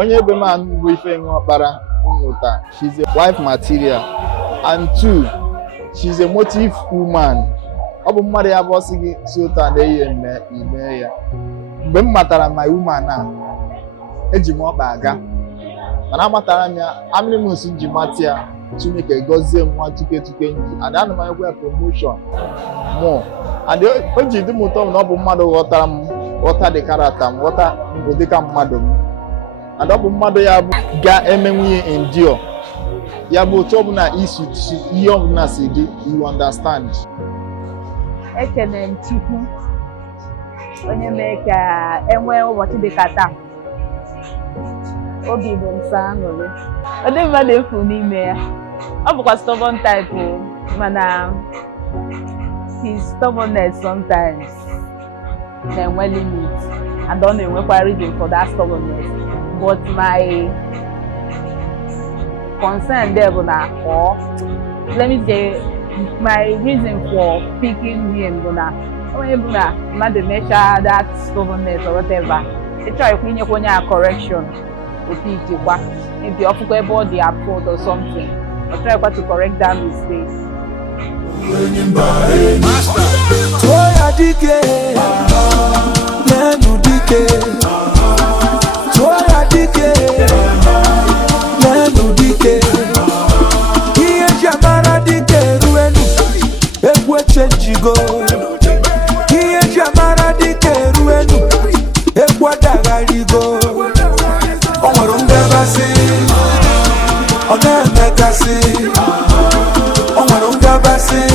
onye be man bụ IFeyinwa Okpala Nnajiofor. She's a wife material, and 2, she's a motive woman. Ọ bụ mmadụ ya bụ ọsị gị si otu a na-eyi ime ya. Mgbe m matara my woman a, eji m ọkpa aga. Mana amatara m ya, amịrị m nsi nji mati ya, Chineke gọzie m nwa tuke nji. And ana m ekwe promotion more. And o ji dị m ụtọ na ọ bụ mmadụ ghọtara m, ghọta dị karata m, ghọta mbụ dịka mmadụ m. And ọ bụ mmadụ ya bụ ga-emenwu ihe endure. Ya bụ otu ọbụla isi ihe ọbụla si dị, you understand. Ekene m Chukwu onye mee ka enwee ụbọchị dịka taa. Obi bụ nsọ aṅụrị. Ọ dị mmadụ efu n'ime ya. Ọ bụkwa stubborn type, mana his stubbornness sometimes na-enwe limit, and ọ na-enwekwa reason for that stubbornness. But my concern there bụ na, or let me say, my reason for picking him bụ na onye bụ na mmadụ mecha that stubbornness or whatever, ị chọrọ ikwu inyekwa onye a correction, otu ikekwa maybe ọfụkwa ebe ọ dị at fault or something, or try to correct that mistake. Toya dike, nenu dike, toya dike, nenu dike. Iye jamara dike ruenu, ekwe chenjigo. Iye jamara dike ruenu, ekwe dagarigo. Onwere ndabasi, onwere ndabasi.